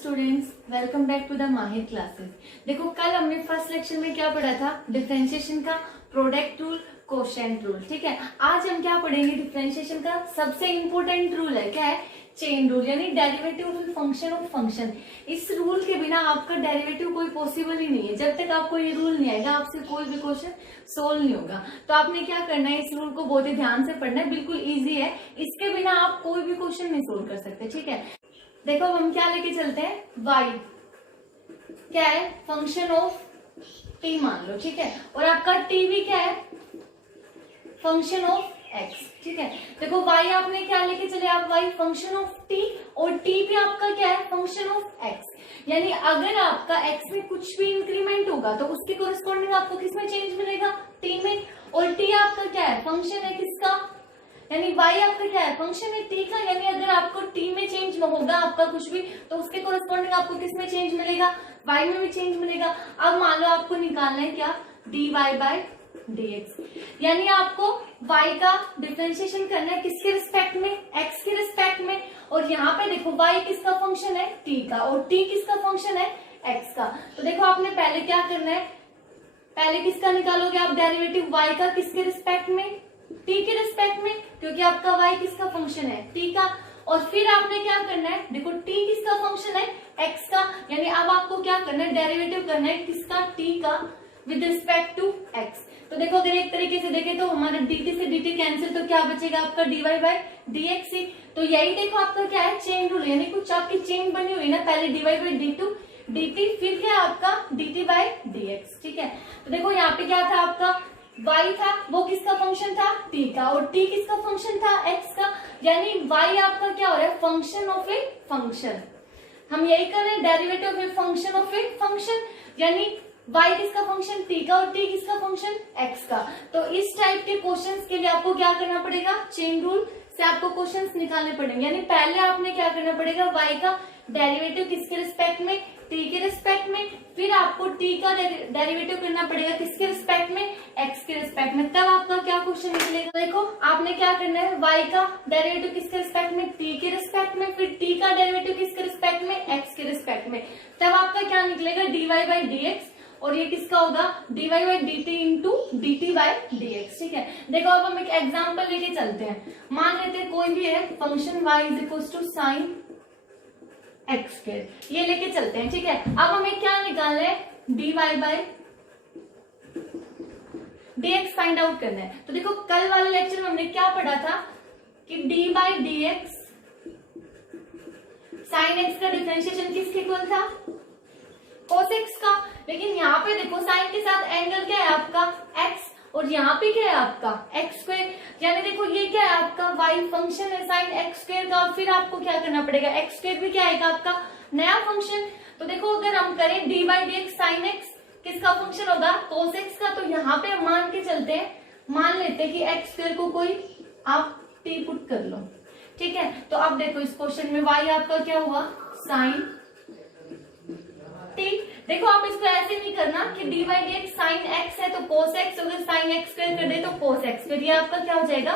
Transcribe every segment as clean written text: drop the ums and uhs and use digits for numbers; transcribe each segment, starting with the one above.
Students, welcome back to the Mahir classes. देखो कल हमने फर्स्ट लेक्चर में क्या पढ़ा था, डिफरेंशिएशन का प्रोडक्ट रूल, कोशेंट रूल। ठीक है, आज हम क्या पढ़ेंगे, डिफरेंशिएशन का सबसे इंपॉर्टेंट रूल है, क्या है, चेन रूल, यानी derivative of function of function. इस रूल के बिना आपका डेरिवेटिव कोई पॉसिबल ही नहीं है। जब तक आपको ये रूल नहीं आएगा आपसे कोई भी क्वेश्चन सोल्व नहीं होगा। तो आपने क्या करना है, इस रूल को बहुत ही ध्यान से पढ़ना है, बिल्कुल इजी है। इसके बिना आप कोई भी क्वेश्चन नहीं सोल्व कर सकते। ठीक है, देखो अब हम क्या लेके चलते हैं, y क्या है, फंक्शन ऑफ t मान लो। ठीक है, और आपका t भी क्या है, फंक्शन ऑफ x। ठीक है, देखो y आपने क्या लेके चले, आप y फंक्शन ऑफ t, और t भी आपका क्या है, फंक्शन ऑफ x। यानी अगर आपका x में कुछ भी इंक्रीमेंट होगा तो उसके कोरिस्पॉन्डिंग आपको किसमें चेंज मिलेगा, t में। और t आपका क्या है, फंक्शन है किसका, यानी y आपका क्या है, फंक्शन है t का। यानी अगर आपको t में चेंज होगा आपका कुछ भी, तो उसके कोरिस्पॉन्डिंग आपको किस में चेंज मिलेगा, y में भी चेंज मिलेगा। अब मान लो आपको निकालना है क्या, dy बाय dx, यानी आपको y का डिफरेंशिएशन करना है किसके रिस्पेक्ट में, x के रिस्पेक्ट में। और यहाँ पे देखो y किसका फंक्शन है, t का, और t किसका फंक्शन है, x का। तो देखो आपने पहले क्या करना है, पहले किसका निकालोगे आप, डेरिवेटिव y का किसके रिस्पेक्ट में, t के रिस्पेक्ट में, क्योंकि आपका y किसका फंक्शन है, t का। और फिर आपने क्या करना है, देखो t किसका फंक्शन है, x का, यानी अब आपको क्या करना है, डेरिवेटिव करना है किसका, t का विद रिस्पेक्ट टू x। तो देखो अगर एक तरीके से देखें तो हमारा dt से dt कैंसिल, तो क्या बचेगा आपका dy बाय dx ही। तो यही देखो आपका क्या है, चेन रूल, यानी कुछ आपकी चेन बनी हुई ना, पहले dy बाय dt, फिर क्या आपका dt बाय dx। ठीक है, तो देखो यहाँ पे क्या था, आपका y था, वो किसका फंक्शन था, t का, और t किसका फंक्शन था, x का। यानी y आपका क्या हो रहा है, फंक्शन ऑफ ए फंक्शन। हम यही कर रहे हैं, derivative of a function of a function, यानी y किसका फंक्शन, t का, और t किसका फंक्शन, x का। तो इस टाइप के क्वेश्चंस के लिए आपको क्या करना पड़ेगा, चेन रूल से आपको क्वेश्चंस निकालने पड़ेंगे। यानी पहले आपने क्या करना पड़ेगा, y का डेरिवेटिव किसके रिस्पेक्ट में, t के रिस्पेक्ट में, फिर आपको t का डेरिवेटिव करना पड़ेगा किसके रिस्पेक्ट में, x के रिस्पेक्ट में, तब आपका क्या क्वेश्चन निकलेगा। देखो आपने क्या करना है, y का डेरिवेटिव किसके रिस्पेक्ट में, t के रिस्पेक्ट में, फिर t का डेरिवेटिव किसके रिस्पेक्ट में, x के रिस्पेक्ट में, तब आपका क्या निकलेगा, dy बाय dx, और ये किसका होगा, dy by dt into dt by dx। ठीक है, देखो अब हम एक एग्जाम्पल लेके चलते हैं। मान लेते हैं कोई भी है function y is equal to sine x square, ये लेके चलते हैं। ठीक है, अब हमें क्या निकालना है, dy by dx find out करना है। तो देखो कल वाले लेक्चर में हमने क्या पढ़ा था कि d by dx sine x का डिफरेंशिएशन किसके इक्वल था, cos x का। लेकिन यहाँ पे देखो साइन के साथ एंगल क्या है आपका, x, और यहाँ पे क्या है आपका एक्स स्क्वायर। यानी देखो ये क्या है आपका y फंक्शन है साइन एक्स स्क्वायर का, और फिर आपको क्या करना पड़ेगा, एक्स स्क्वायर भी क्या आएगा आपका नया फंक्शन। तो देखो अगर हम करें dy by dx sine x किसका फंक्शन होगा, cos x का। तो यहाँ पे मान के चलते हैं, मान लेते हैं कि एक्स स्क्वायर को कोई आप t पुट कर लो। ठीक है, तो अब देखो इस क्वेश्चन में y आपका क्या हुआ, साइन t। देखो आप इसको ऐसे नहीं करना कि dy by dx sine x है तो cos x, अगर साइन x स्क्वायर कर दे तो cos x, फिर ये आपका क्या हो जाएगा,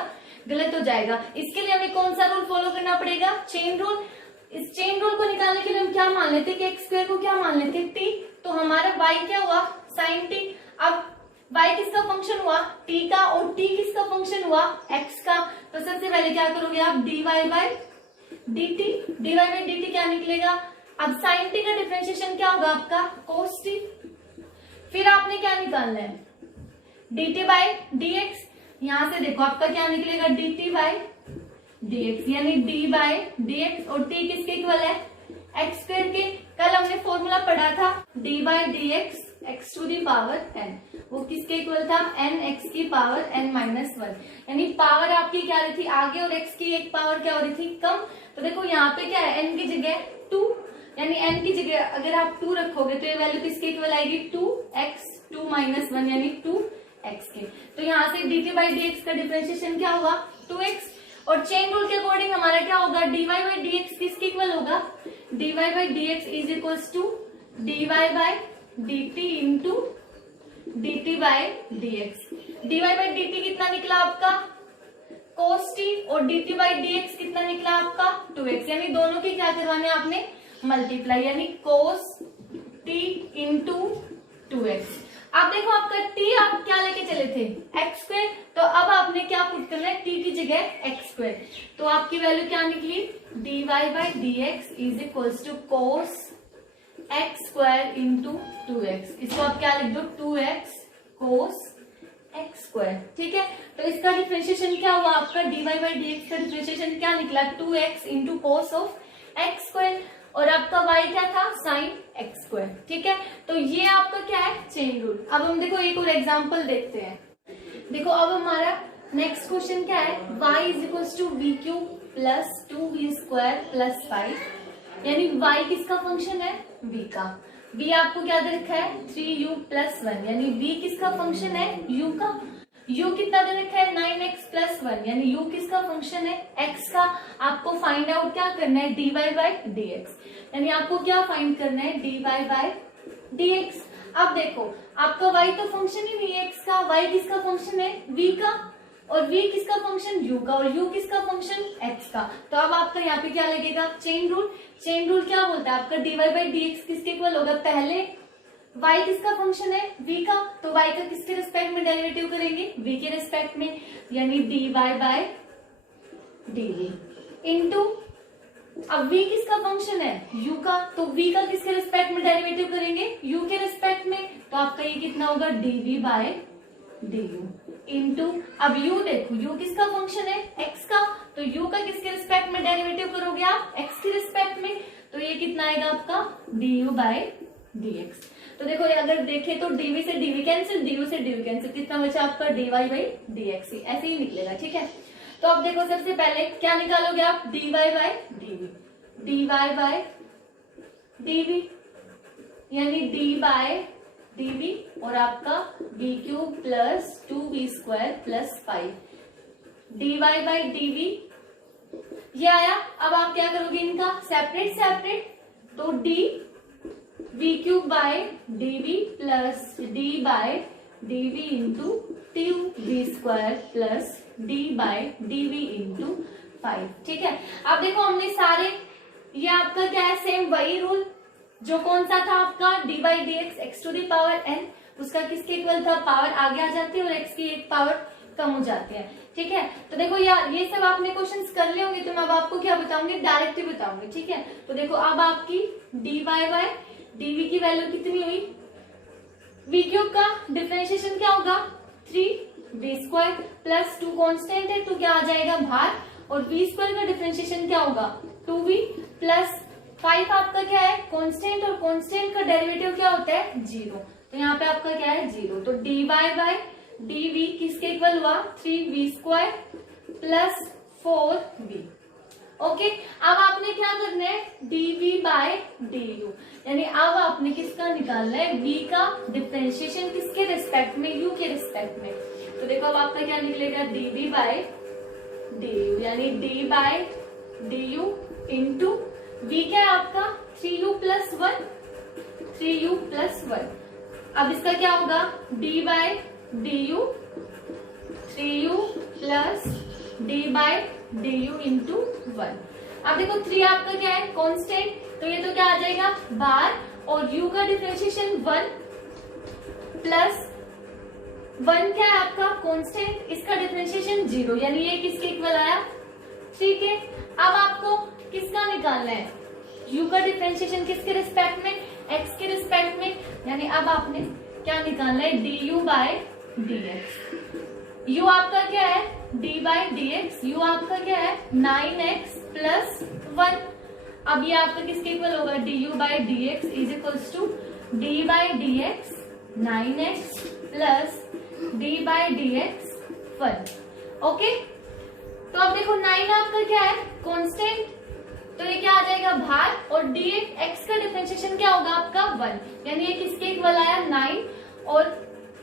गलत हो जाएगा। इसके लिए हमें कौन सा रूल फॉलो करना पड़ेगा, चेन रूल। इस चेन रूल को निकालने के लिए हम क्या मान लेते हैं कि x स्क्वायर को क्या मान लेते हैं, t, तो हमारा y क्या हुआ, साइन t। अब y किसका फंक्शन हुआ, t का, और t किसका फंक्शन हुआ, x का। तो सबसे पहले क्या करोगे आप, dy बाय dt क्या निकलेगा। अब साइन t का डिफरेंशिएशन क्या होगा आपका, cos t। फिर आपने क्या निकालना है, dt बाय dx, यहां से देखो आपका क्या निकलेगा, dt बाय dx, यानी d बाय dx, और t किसके इक्वल है, x स्क्वायर के। कल हमने फॉर्मूला पढ़ा था d by dx x to the power n, वो किसके इक्वल था, n x की पावर n माइनस 1, यानी पावर आपकी क्या रही थी आगे, और x की एक पावर क्या हो रही थी कम। तो देखो यहाँ पे क्या है, n की जगह 2, यानी n की जगह अगर आप 2 रखोगे तो ये वैल्यू किसके इक्वल आएगी, 2x 2 माइनस 1, यानी 2x के। तो यहाँ से dt बाई dx का डिफरेंशिएशन क्या होगा, 2x। और चेन रूल के अकॉर्डिंग हमारा क्या होगा, dy बाई dx किसके इक्वल होगा, dy by dx is equals to dy by dt into dt by dx। dy by dt कितना निकला आपका, cos t, और dt बाई dx कितना निकला आपका, 2x। यानी दोनों की क्या करवाने आपने, मल्टीप्लाई यानी कोस t इंटू 2x। अब देखो आपका t आप क्या लेके चले थे एक्स स्क्वायर, तो अब आपने क्या पुट करना है t की जगह एक्स स्क्वायर, तो आपकी वैल्यू क्या निकली dy by d x is equals to cos x square into 2x। इसको आप क्या लिख दो 2x कोस एक्स स्क्वायर, ठीक है। तो इसका डिफरेंशिएशन क्या हुआ आपका dy बाई डी एक्स का डिफरेंशिएशन क्या निकला 2x into cos of x square, और आपका y क्या था साइन एक्स स्क्वायर, ठीक है। तो ये आपका क्या है चेन रूल। अब हम देखो एक और एग्जांपल देखते हैं। देखो अब हमारा नेक्स्ट क्वेश्चन क्या है y is equals to v cube plus 2v square plus 5, यानी y किसका फंक्शन है v का। v आपको क्या दे रखा है 3u प्लस 1, यानी v किसका फंक्शन है u का। u कितना दे रखा है 9x प्लस 1, यानी u किसका फंक्शन है x का। आपको फाइंड आउट क्या करना है dy बाई dx, यानी आपको क्या फाइंड करना है dy बाई dx। अब देखो आपका y तो फंक्शन ही नहीं है x का, y किसका फंक्शन है v का, और v किसका फंक्शन u का, और u किसका फंक्शन x का। तो अब आपका यहाँ पे क्या लगेगा चेन रूल। चेन रूल क्या बोलता है आपका dy बाई dx किसके इक्वल होगा, पहले y किसका फंक्शन है v का, तो y का किसके रिस्पेक्ट में डेरिवेटिव करेंगे v के रिस्पेक्ट में, यानी dy बाई dv इंटू अब v किसका फंक्शन है u का, तो v का किसके रिस्पेक्ट में डेरिवेटिव करेंगे u के रिस्पेक्ट में, तो आपका ये कितना होगा dv बाई du इंटू अब u देखो u किसका फंक्शन है x का, तो u का किसके रिस्पेक्ट में डेरिवेटिव करोगे आप x के रिस्पेक्ट में, तो ये कितना आएगा आपका du बाई dx। तो देखो अगर देखें तो dv से dv कैंसिल, du से du कैंसिल, कितना बचा आपका dy बाई dx ही, ऐसे ही निकलेगा, ठीक है। तो अब देखो सबसे पहले क्या निकालोगे आप dy by dv, dy by dv यानी d बाई dv और आपका v cube plus 2v square plus 5 dy by dv ये आया। अब आप क्या करोगे इनका सेपरेट सेपरेट, तो d v cube by dv plus d by dv into 2v square plus d by dv into 5, ठीक है। अब देखो हमने सारे ये आपका क्या है सेम वही रूल जो कौन सा था आपका dy by d x x to the power n, उसका किसके इक्वल था पावर आगे आ जाती है और x की एक पावर कम हो जाती है, ठीक है। तो देखो यार ये सब आपने क्वेश्चंस कर लिए होंगे, तो मैं अब आपको क्या बताऊंगी डायरेक्ट ही बताऊंगी, ठीक है। तो देखो अब आपकी dy बाई dv की वैल्यू कितनी हुई, v क्यूब का डिफरेंशिएशन क्या होगा 3v स्क्वायर प्लस 2 कांस्टेंट है तो क्या आ जाएगा बाहर, और v स्क्वायर का डिफरेंशिएशन क्या होगा 2v प्लस 5 आपका क्या है कांस्टेंट, और कांस्टेंट का डेरिवेटिव क्या होता है 0, तो यहाँ पे आपका क्या है 0। तो dy बाई dv किसके इक्वल हुआ 3v square plus 4v। Okay अब आपने क्या करना है dv बाई du, यानी अब आपने किसका निकालना है v का डिफरेंशिएशन किसके रिस्पेक्ट में u के रिस्पेक्ट में। तो देखो अब आपका क्या निकलेगा dv बाई du यानी d by du into v क्या है आपका 3u प्लस 1, 3u प्लस 1। अब इसका क्या होगा d by du 3u plus d by du into 1। अब देखो 3 आपका क्या है कांस्टेंट, तो ये तो क्या आ जाएगा बाहर, और u का डिफरेंशिएशन 1 प्लस 1 क्या है आपका कांस्टेंट, इसका डिफरेंशिएशन 0, यानी ये किसके इक्वल आया 3 के। अब आपको किसका निकालना है u का डिफरेंशिएशन किसके रिस्पेक्ट में x के रिस्पेक्ट में, यानी अब आपने क्या निकालना है du बाई dx। u आपका क्या है d बाई dx, u आपका क्या है 9x प्लस 1। अब ये आपका किसके इक्वल होगा du by dx is equals to d by dx 9x plus d by dx 1। Okay तो अब देखो 9 आपका क्या है कांस्टेंट, तो ये क्या आ जाएगा बाहर, और dx का डिफरेंशिएशन क्या होगा आपका 1, यानी ये किसके इक्वल आया 9, और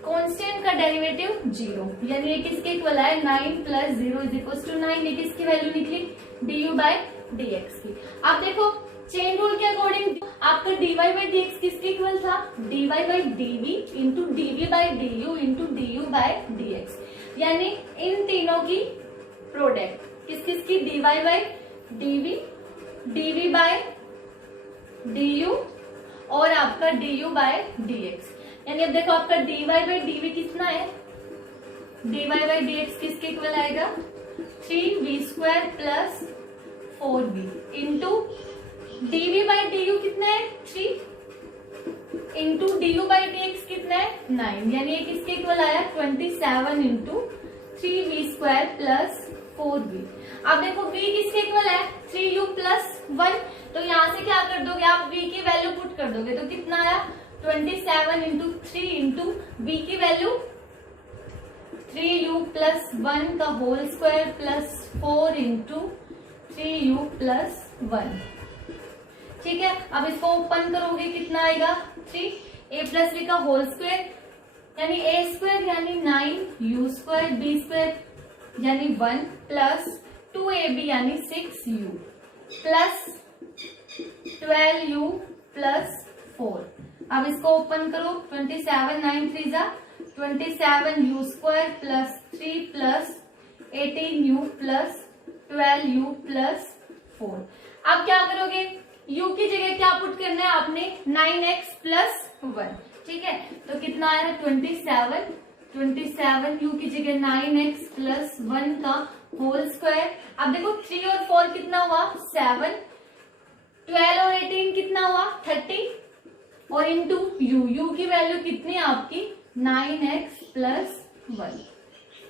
कांस्टेंट का डेरिवेटिव 0, यानी ये किसके इक्वल आया 9 प्लस 0 इज इक्वल टू 9। ये किसकी वैल्यू निकली du बाई dx की। अब देखो चेन रूल के अकॉर्डिंग आपका dy बाई dx किसके इक्वल था dy by dv into dv by du into du by dx, यानी इन तीनों की प्रोडक्ट किस किस की dy by dv, dv by du और आपका du बाय dx। यानी अब देखो आपका dy बाई dv कितना है, dy बाई dx किसके इक्वल आएगा 3v square plus 4v into dv by du कितना है 3 इंटू du बाई dx कितना है 9, यानी ये किसके इक्वल आया 27 into 3v square plus 4v। अब देखो v किसके इक्वल है 3u प्लस 1, तो यहाँ से क्या कर दोगे आप v की वैल्यू पुट कर दोगे तो कितना आया 27 इंटू 3 इंटू v की वैल्यू 3u प्लस 1 का whole square plus 4 into 3u plus 1। ठीक है, अब इसको ओपन करोगे कितना आएगा 3a प्लस b का होल स्क्वायर यानी a स्क्वायर यानी 9u स्क्वायर b स्क्वायर यानी 1 प्लस 2ab यानी 6u प्लस 12u प्लस 4। अब इसको ओपन करो 27 9 3 जा 27u square plus 3 plus 18u plus 12u plus 4। अब क्या करोगे u की जगह क्या पुट करना है आपने 9x प्लस 1। ठीक है, तो कितना आया 27 u की जगह 9x प्लस 1 का होल स्क्वायर। अब देखो 3 और 4 कितना हुआ 7, 12 और 18 कितना हुआ 30 और इंटू u की वैल्यू कितनी है आपकी 9x प्लस 1,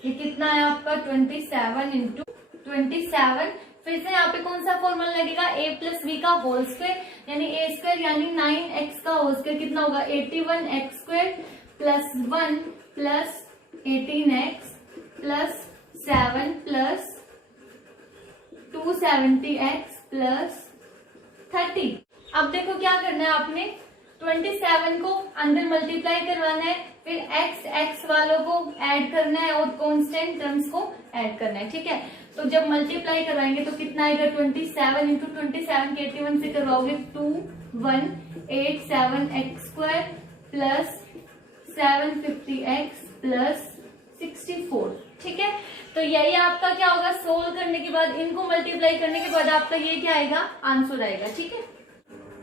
ये कितना है आपका 27 इंटू 27। फिर से यहाँ पे कौन सा फॉर्मूला लगेगा a प्लस b का होल स्क्वायर यानी a स्क्वायर यानी 9x का होल स्क्वायर कितना होगा 81x square plus 1 plus 18x plus 7 plus 270x plus 30। अब देखो क्या करना है आपने 27 को अंदर मल्टीप्लाई करवाना है, फिर x वालों को ऐड करना है और कांस्टेंट टर्म्स को ऐड करना है। ठीक है, तो जब मल्टीप्लाई करवाएंगे तो कितना आएगा 27 इंटू 27 के 81 से करवाओगे 2187x square plus 750x plus 64। ठीक है, तो यही आपका क्या होगा सोल्व करने के बाद इनको मल्टीप्लाई करने के बाद आपका ये क्या आएगा आंसर आएगा। ठीक है,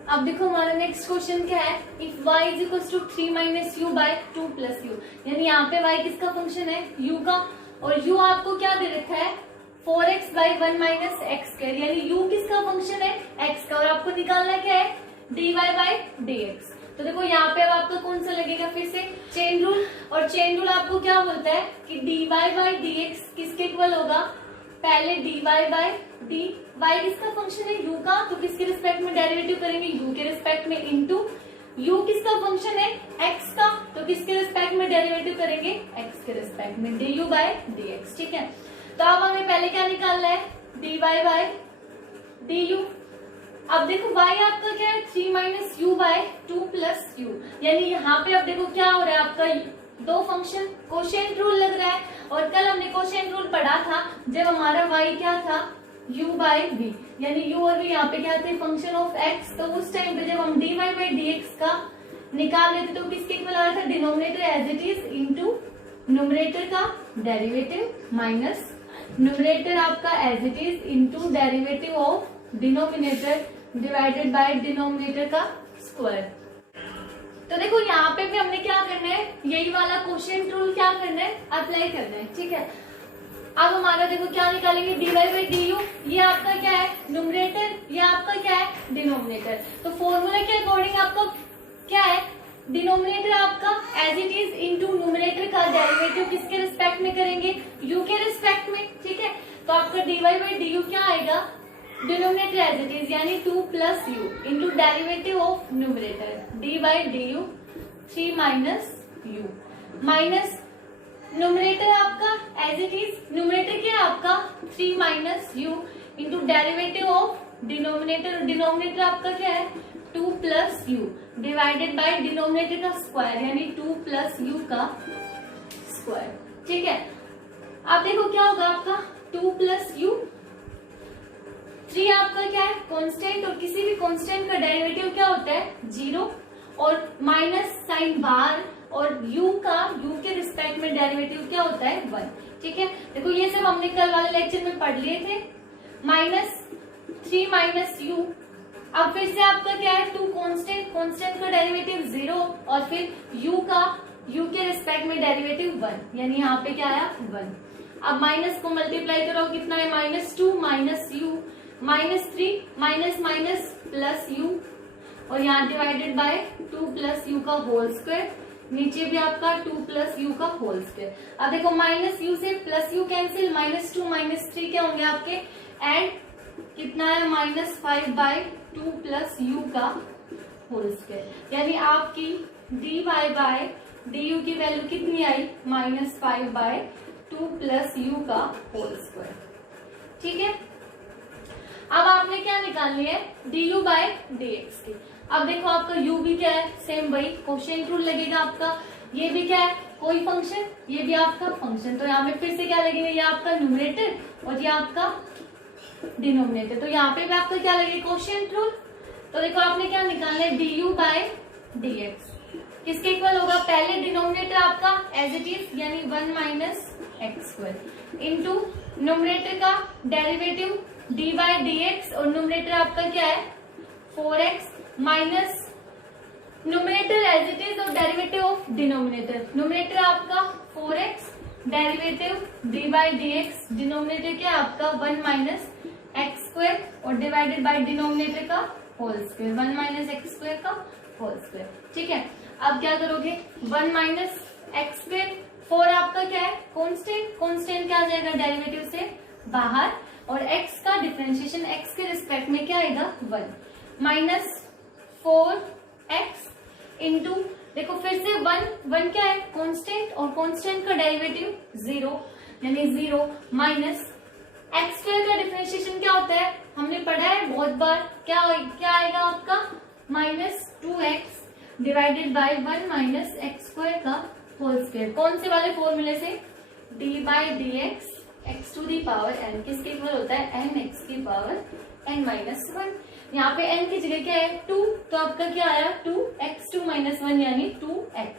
अब देखो हमारा नेक्स्ट क्वेश्चन क्या है, if y is equal to 3 minus u by 2 plus u, यानी यहाँ पे y किसका फंक्शन है u का, और u आपको क्या दे रखा है 4x by 1 minus x square, यानी u किसका फंक्शन है x का, और आपको निकालना क्या है dy बाई dx। तो देखो यहाँ पे अब आपका कौन सा लगेगा फिर से चेन रूल, और चेन रूल आपको क्या बोलता है कि dy बाई dx किसके इक्वल होगा, पहले dy बाई dy किसका फंक्शन है u का, तो किसके रिस्पेक्ट में डेरिवेटिव करेंगे u के रिस्पेक्ट में, इंटू u किसका फंक्शन है x का, तो किसके रिस्पेक्ट में डेरिवेटिव करेंगे x के रिस्पेक्ट में du बाई dx। ठीक है, तो अब हमें पहले क्या निकालना है dy बाई du। अब देखो y आपका क्या है 3 minus u by 2 plus u, यानी यहाँ पे अब देखो क्या हो रहा है आपका दो फंक्शन कोशेंट रूल लग रहा है, और कल हमने कोशेंट रूल पढ़ा था जब हमारा y क्या था u बाय v, यानी u और v यहाँ पे क्या थे फंक्शन ऑफ x। तो उस टाइम पे जब हम dy बाई dx का निकाल लेते तो किसके इक्वल आ रहा था denominator as it is into numerator का डेरिवेटिव माइनस न्यूमरेटर आपका as it is into derivative of denominator divided by denominator का स्क्वायर। तो देखो यहाँ पे भी हमने क्या करना है यही वाला क्वोशिएंट रूल क्या करना है अप्लाई करना है। ठीक है, अब हमारा देखो क्या निकालेंगे dy बाई du, ये आपका क्या है न्यूमरेटर, ये आपका क्या है डिनोमिनेटर। तो फॉर्मूला के अकॉर्डिंग आपका क्या है डिनोमिनेटर आपका as it is into numerator का डेरिवेटिव किसके रिस्पेक्ट में करेंगे u के रिस्पेक्ट में। ठीक है, तो आपका dy बाई du क्या आएगा डिनोमिनेटर एज इट इज यानी 2 plus you into derivative of numerator D by D you 3 minus you minus numerator आपका एज इट इज न्यूमरेटर क्या है आपका 3 minus you into derivative of denominator, denominator आपका क्या है 2 plus you divided by denominator का square यानी 2 plus you का स्क्वायर। ठीक है, अब देखो क्या होगा आपका 2 प्लस यू 3 आपका क्या है कांस्टेंट, और किसी भी कांस्टेंट का डेरिवेटिव क्या होता है 0 और माइनस साइन बार, और u का u के रिस्पेक्ट में डेरिवेटिव क्या होता है 1। ठीक है, देखो ये सब हमने कल वाले लेक्चर में पढ़ लिए थे। माइनस 3 माइनस यू, अब फिर से आपका क्या है, टू कांस्टेंट, कांस्टेंट का डेरिवेटिव 0 और फिर u के रिस्पेक्ट में डेरिवेटिव 1, यानी यहाँ पे क्या आया 1। अब माइनस को मल्टीप्लाई करो, कितना है -2 minus you -3 minus minus plus you, और यहाँ डिवाइडेड बाय 2 प्लस यू का होल स्क्वायर, नीचे भी आपका 2 प्लस यू का होल स्क्वायर। अब देखो माइनस यू से प्लस यू कैंसिल, -2 -3 क्या होंगे आपके, एंड कितना है -5/2 प्लस यू का होल स्क्वायर, यानी आपकी dy बाय du की वैल्यू कितनी आई, -5/2 प्लस यू का होल स्क्वायर। ठीक है, अब आपने क्या निकालनी है, du बाय dx की। अब देखो आपका u भी क्या है, सेम वही कोशेंट रूल लगेगा आपका, ये भी क्या है कोई फंक्शन, ये भी आपका फंक्शन, तो यहाँ पे फिर से क्या लगेगा, ये आपका न्यूमरेटर और ये आपका डिनोमिनेटर, तो यहाँ पे भी आपका क्या लगेगा, कोशेंट रूल। तो देखो आपने क्या निकालना है, du बाय dx किसके इक्वल होगा, पहले डिनोमिनेटर आपका एज इट इज यानी 1 minus x square into numerator का derivative d by d x, और न्यूमरेटर आपका क्या है 4x minus numerator as it is और डेरिवेटिव ऑफ डिनोमिनेटर, न्यूमरेटर आपका 4x derivative d by d x, denominator क्या है आपका 1 माइनस एक्स स्क्वायर और डिवाइडेड बाय डिनोमिनेटर का whole square, 1 minus x square का होल स्क्वायर। ठीक है, अब क्या करोगे, 1 माइनस एक्स स्क्वायर, 4 आपका क्या है कांस्टेंट, कांस्टेंट क्या आ जाएगा डेरिवेटिव से बाहर, और x का डिफरेंशिएशन x के रिस्पेक्ट में क्या आएगा 1 माइनस 4x इंटू, देखो फिर से 1 क्या है कांस्टेंट, और कांस्टेंट का डेरिवेटिव 0 यानी 0 माइनस एक्स स्क्वायर का डिफरेंशिएशन क्या होता है, हमने पढ़ा है बहुत बार, क्या आएगा आपका -2x divided by 1 minus x square का होल स्क्वायर, कौन से वाले फॉर्मूले से, d by d x x to the power n किसके इक्वल होता है, n x की पावर n माइनस 1। यहाँ पे n की जगह क्या है 2, तो आपका क्या आया 2x2 माइनस 1 यानी 2x।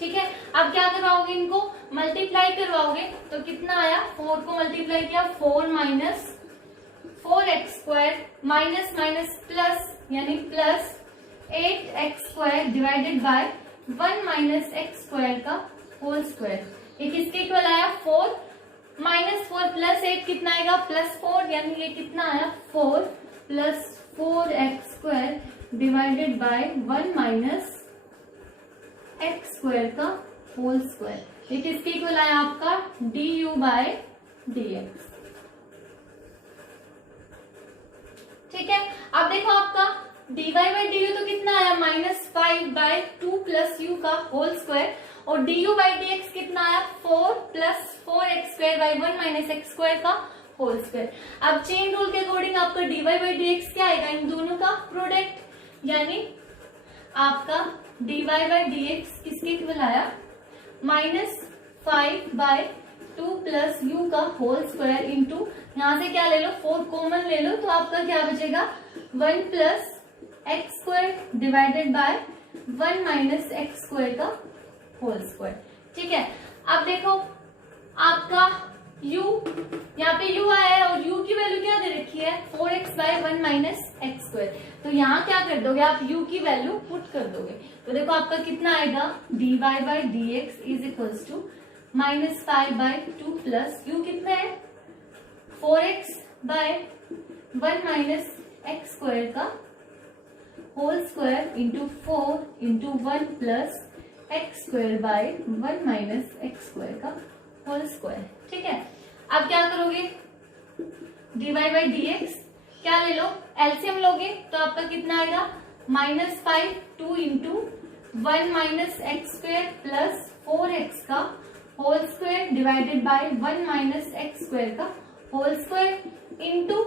ठीक है, अब क्या करवाओगे, इनको मल्टीप्लाई करवाओगे, तो कितना आया, 4 को मल्टीप्लाई किया 4 minus 4x square minus minus plus यानी plus 8x square divided by 1 minus x square का होल स्क्वायर, ये किसके इक्वल आया 4 माइनस 4 प्लस 8 कितना आएगा +4, यानी ये कितना आया 4 plus 4x square divided by 1 minus x square का होल स्क्वायर, ये किसके इक्वल आया आपका du बाय dx। ठीक है, अब देखो आपका dy बाई डी तो कितना आया -5/2 प्लस यू का होल स्क्वायर, और du बाई डी एक्स कितना आया 4 plus 4x square by 1 minus x square का होल स्क्वायर। अब चेन रूल के अकॉर्डिंग आपका dy बाई डी एक्स क्या आएगा, इन दोनों का प्रोडक्ट, यानी आपका dy बाई डी एक्स किसके इक्वल आया -5/2 प्लस यू का होल स्क्वायर इंटू, यहाँ से क्या ले लो 4 कॉमन ले लो, तो आपका क्या बचेगा 1 plus x square divided by 1 minus x square का होल स्क्वायर। ठीक है, अब देखो आपका u, यहाँ पे u आया है और u की वैल्यू क्या दे रखी है 4x by 1 minus x square, तो यहाँ क्या कर दोगे आप u की वैल्यू पुट कर दोगे, तो देखो आपका कितना आएगा dy by d x is equals to -5/2 plus u कितना है 4x by 1 minus x square का whole square into 4 into 1 plus x square by 1 minus x square का होल स्क्वायर। ठीक है, अब क्या करोगे dy बाई डी एक्स क्या ले लो, एलसीएम लोगे तो आपका कितना आएगा -5 2 into 1 minus x square plus 4x का whole square divided by 1 minus x square का whole square into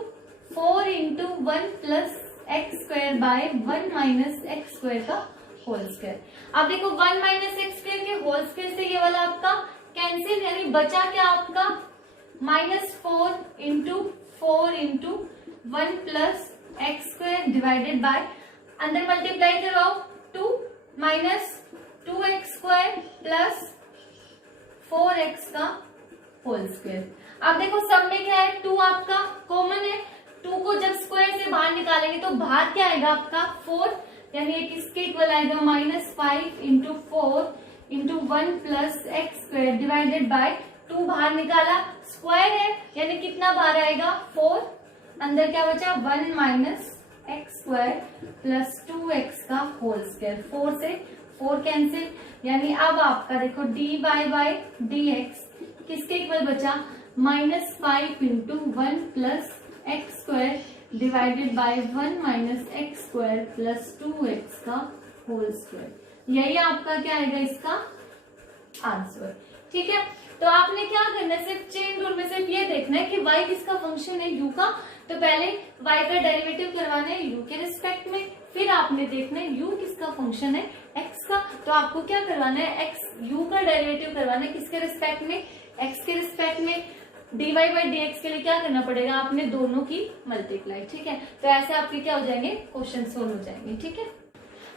4 into 1 plus x square by 1 minus x square का होल स्क्वायर। अब देखो 1 माइनस एक्स स्क्वायर के होल स्क्वायर से ये वाला आपका कैंसिल, यानी बचा क्या आपका -4 into 4 into 1 plus x square divided bye, अंदर मल्टीप्लाई करवाओ 2 minus 2x square plus 4x का होल स्क्वायर। अब देखो सब में क्या है 2 आपका कॉमन है, 2 को जब स्क्वायर से बाहर बाहर निकालेंगे तो बाहर क्या आएगा आपका 4, यानी ये किसके इक्वल आएगा -5 into 4 into 1 plus x square divided bye 2 बाहर निकाला, स्क्वायर है यानी कितना बाहर आएगा 4, अंदर क्या बचा 1 minus x square plus 2x का होल स्क्वायर, 4 से 4 कैंसिल, यानी अब आपका देखो dy बाय dx किसके इक्वल बचा -5 into 1 plus x square divided by 1 minus x square plus 2x का होल स्क्वायर, यही आपका क्या आएगा इसका आंसर। ठीक है, तो आपने क्या करना है, सिर्फ चेन रूल में सिर्फ ये देखना है कि y किसका फंक्शन है u का, तो पहले y का डेरिवेटिव करवाना है u के रिस्पेक्ट में, फिर आपने देखना है u किसका फंक्शन है x का, तो आपको क्या करवाना है x u का डेरिवेटिव करवाना है किसके रिस्पेक्ट में x के रिस्पेक्ट में, dy बाई dx के लिए क्या करना पड़ेगा आपने दोनों की मल्टीप्लाई। ठीक है, तो ऐसे आपके क्या हो जाएंगे क्वेश्चन सोल्व हो जाएंगे। ठीक है,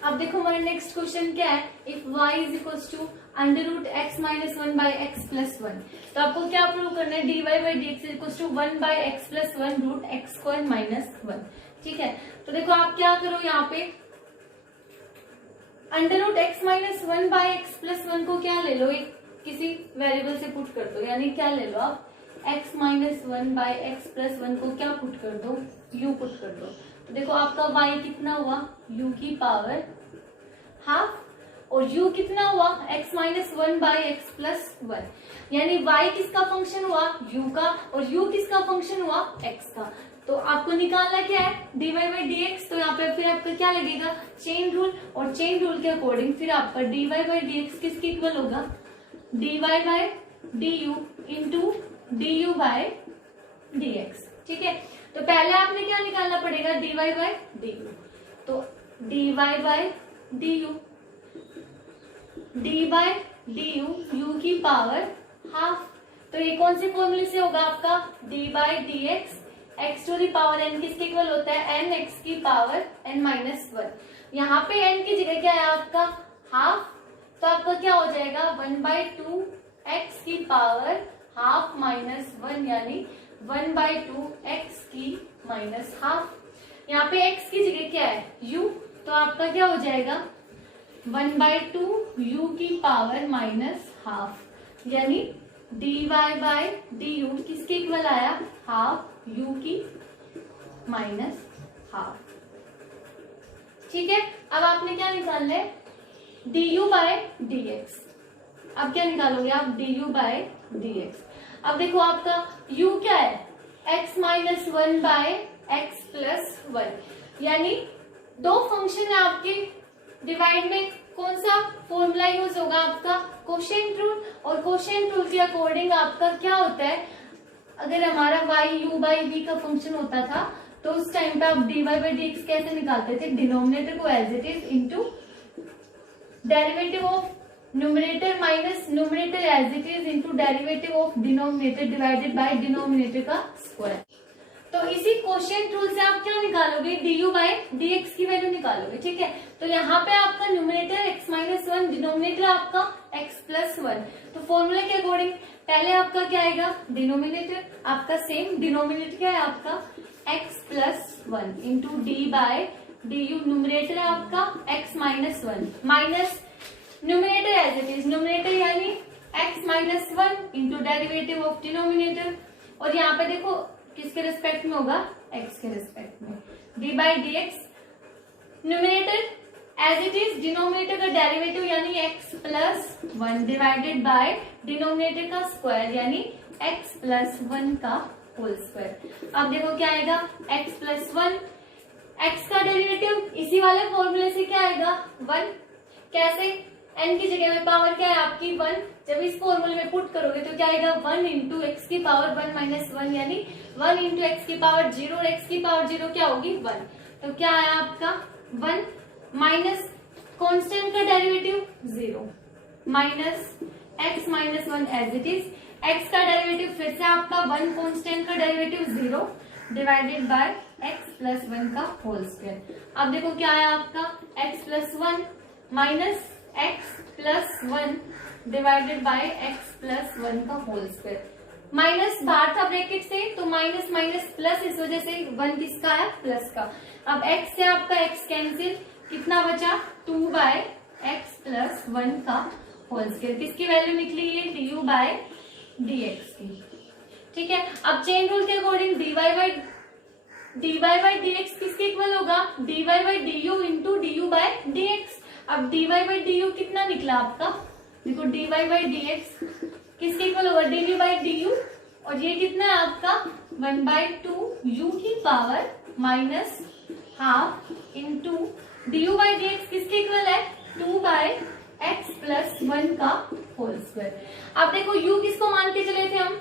अब देखो हमारा नेक्स्ट क्वेश्चन क्या है, if y is equals to √x minus 1 by x plus 1, तो आपको क्या प्रूव करना है dy by dx is equals to 1 by x plus 1 root x square minus 1। ठीक है, तो देखो आप क्या करो यहाँ पे √x minus 1 by x plus 1 को क्या ले लो, एक किसी वेरिएबल से पुट कर दो, यानी क्या ले लो आप x minus 1 by x plus 1 को क्या पुट कर दो u पुट कर दो, तो देखो आपका y कितना हुआ u की पावर हाफ और u कितना हुआ x minus 1 by x plus 1, यानी y किसका फंक्शन हुआ u का और u किसका फंक्शन हुआ x का, तो आपको निकालना क्या है dy बाई dx, तो यहाँ पे फिर आपका क्या लगेगा चेन रूल, और चेन रूल के अकॉर्डिंग फिर आपका dy बाई dx किसके इक्वल होगा dy by du into du by dx। ठीक है, तो पहले आपने क्या निकालना पड़ेगा dy बाई du, तो dy by du d by du u की पावर हाफ, तो ये कौन से फॉर्मूले से होगा आपका d by dx x to the power n किसके इक्वल होता है n x की पावर n माइनस 1, यहाँ पे n की जगह क्या है आपका हाफ, तो आपका क्या हो जाएगा 1/2 x की पावर हाफ माइनस 1, यानी 1/2 x की माइनस हाफ, यहाँ पे x की जगह क्या है u, तो आपका क्या हो जाएगा 1/2 u की पावर माइनस हाफ, यानी dy बाई du किसके इक्वल आया हाफ u की माइनस हाफ। ठीक है, अब आपने क्या निकालना है du बाई dx, अब क्या निकालोगे आप du बाई dx, अब देखो आपका u क्या है x minus 1 by x plus 1, यानी दो फंक्शन है आपके, डिवाइड में कौन सा फॉर्मूला यूज होगा आपका कोशेंट रूल, और कोशेंट रूल के अकॉर्डिंग आपका क्या होता है, अगर हमारा y u बाई v का फंक्शन होता था तो उस टाइम पे आप dy बाई dx कैसे निकालते थे, डिनोमिनेटर को as it is into derivative of numerator minus numerator as it is into derivative of denominator divided by denominator का स्क्वायर, तो इसी कोशेंट रूल से आप क्या निकालोगे du बाई dx की वैल्यू निकालोगे। ठीक है, तो यहाँ पे आपका न्यूमरेटर x माइनस 1, डिनोमिनेटर आपका x प्लस 1, तो फॉर्मूले के अकॉर्डिंग पहले आपका क्या आएगा डिनोमिनेटर आपका सेम, डिनोमिनेटर क्या है आपका x plus 1 into d by du, numerator है आपका x minus 1 minus numerator as it is, numerator यानी x minus 1 into derivative of denominator, और यहाँ पे देखो किसके रिस्पेक्ट में होगा x के रिस्पेक्ट में, d by dx numerator as it is, denominator का डेरिवेटिव यानी x plus 1 divided by denominator का स्क्वायर यानी x प्लस 1 का होल स्क्वायर। अब देखो क्या आएगा x प्लस 1, x का डेरिवेटिव इसी वाले फॉर्मूले से क्या आएगा 1, कैसे n की जगह में पावर क्या है आपकी 1, जब इस फॉर्मूले में पुट करोगे तो क्या आएगा 1 इंटू एक्स की पावर 1 माइनस 1, यानी 1 इंटू एक्स की पावर 0 और एक्स की पावर 0 क्या होगी 1, तो क्या आया आपका 1 माइनस कांस्टेंट का derivative 0 minus x minus 1 as it is, x का डेरिवेटिव फिर से आपका 1 कांस्टेंट का derivative 0 divided by x plus 1 का होल स्क्वायर। अब देखो क्या आया आपका x plus 1 minus x plus 1 divided by x plus 1 का होल स्क्वायर, माइनस बाहर था ब्रैकेट से, तो माइनस माइनस प्लस, इस वजह से 1 किसका आया, प्लस का। अब x से आपका x कैंसिल, कितना बचा, 2/x प्लस 1 का होल स्क्वायर। किसकी वैल्यू निकली ये, du/dx की। ठीक है, अब चेन रूल के अकॉर्डिंग dy/dx किसके इक्वल होगा, dy/du इंटू du/dx। अब dy/du कितना निकला आपका, देखो dy/dx किसके इक्वल होगा, du/du, और ये कितना है आपका 1/2 u की power minus half into du/dx किसके इक्वल है, 2/x प्लस 1 का होल स्क्वायर। अब देखो u किसको मान के चले थे हम,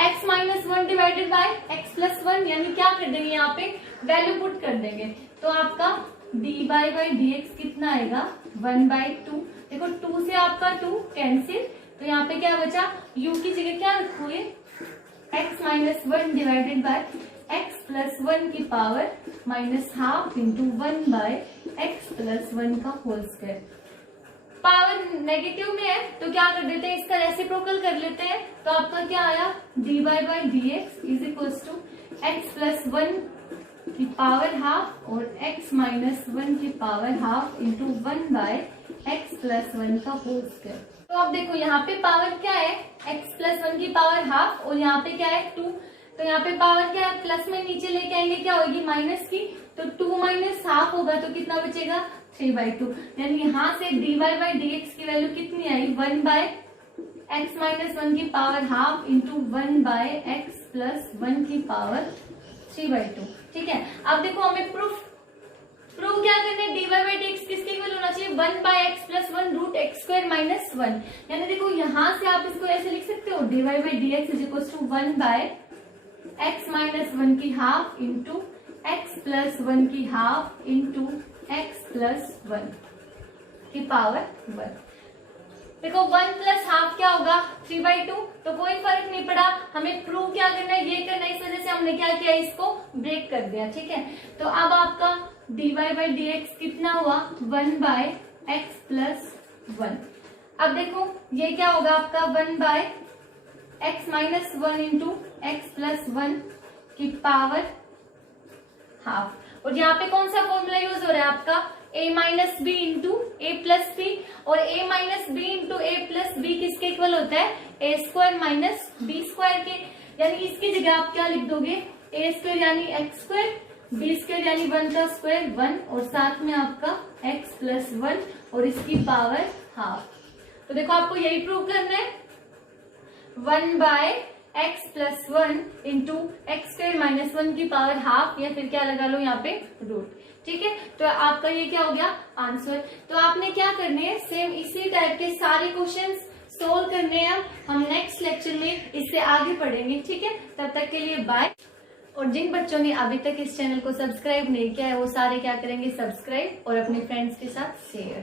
x minus 1 divided by x plus 1, यानी क्या कर देंगे यहाँ पे वैल्यू पुट कर देंगे, तो आपका dy/dx कितना आएगा 1/2। देखो 2 से आपका 2 कैंसिल, तो यहाँ पे क्या बचा, u की जगह क्या रखोगे, x minus 1 divided by x plus 1 की power minus half into 1/x plus 1 का होल स्क्वायर। पावर नेगेटिव में है तो क्या कर देते हैं, इसका रेसिप्रोकल कर लेते हैं, तो आपका क्या आया, dy/dx is equals to x plus 1 की पावर हाफ और x माइनस 1 की power half into 1/x plus 1 का होल स्क्वायर। तो अब देखो यहाँ पे पावर क्या है, x प्लस 1 की पावर हाफ, और यहाँ पे क्या है 2, तो यहाँ पे पावर क्या है, प्लस में नीचे लेके आएंगे क्या होगी, माइनस की, तो 2 माइनस हाफ होगा तो कितना बचेगा, 3/2। यानी यहाँ से dy/dx की वैल्यू कितनी आई, 1/x माइनस 1 की power half into 1/x plus 1 की पावर 3/2। ठीक है, अब देखो हमें प्रूफ क्या करना है, dy/dx किसके इक्वल होना चाहिए, 1/x plus 1 root x square minus 1। यानी देखो यहाँ से आप इसको ऐसे लिख सकते हो, dy/dx is equal to 1/x minus 1 की हाफ इंटू x प्लस 1 की हाफ इंटू x प्लस 1 की पावर 1। देखो 1 प्लस हाफ क्या होगा, 3/2, तो कोई फर्क नहीं पड़ा, हमें प्रूव क्या करना है, ये करना है, इस वजह से हमने क्या किया, इसको ब्रेक कर दिया। ठीक है, तो अब आपका dy/dx कितना हुआ, 1/x प्लस 1। अब देखो ये क्या होगा आपका 1/x minus 1 into x plus 1 की पावर हाफ, और यहाँ पे कौन सा फॉर्मूला यूज हो रहा है आपका, a minus b into a plus b, और a minus b into a plus b किसके इक्वल होता है, a square minus b square के। यानी इसकी जगह आप क्या लिख दोगे, ए स्क्वायर यानी एक्स स्क्वायर, बी स्क्वायर यानी 1 का स्क्वायर 1, और साथ में आपका x प्लस 1 और इसकी पावर हाफ। तो देखो आपको यही प्रूव करना है, 1/x plus 1 into x square minus 1 की पावर हाफ, या फिर क्या लगा लो यहाँ पे रूट। ठीक है, तो आपका ये क्या हो गया आंसर। तो आपने क्या करने हैं, सेम इसी टाइप के सारे क्वेश्चंस सोल्व करने हैं। हम नेक्स्ट लेक्चर में इससे आगे पढ़ेंगे। ठीक है, तब तक के लिए बाय। और जिन बच्चों ने अभी तक इस चैनल को सब्सक्राइब नहीं किया है वो सारे क्या करेंगे, सब्सक्राइब और अपने फ्रेंड्स के साथ शेयर।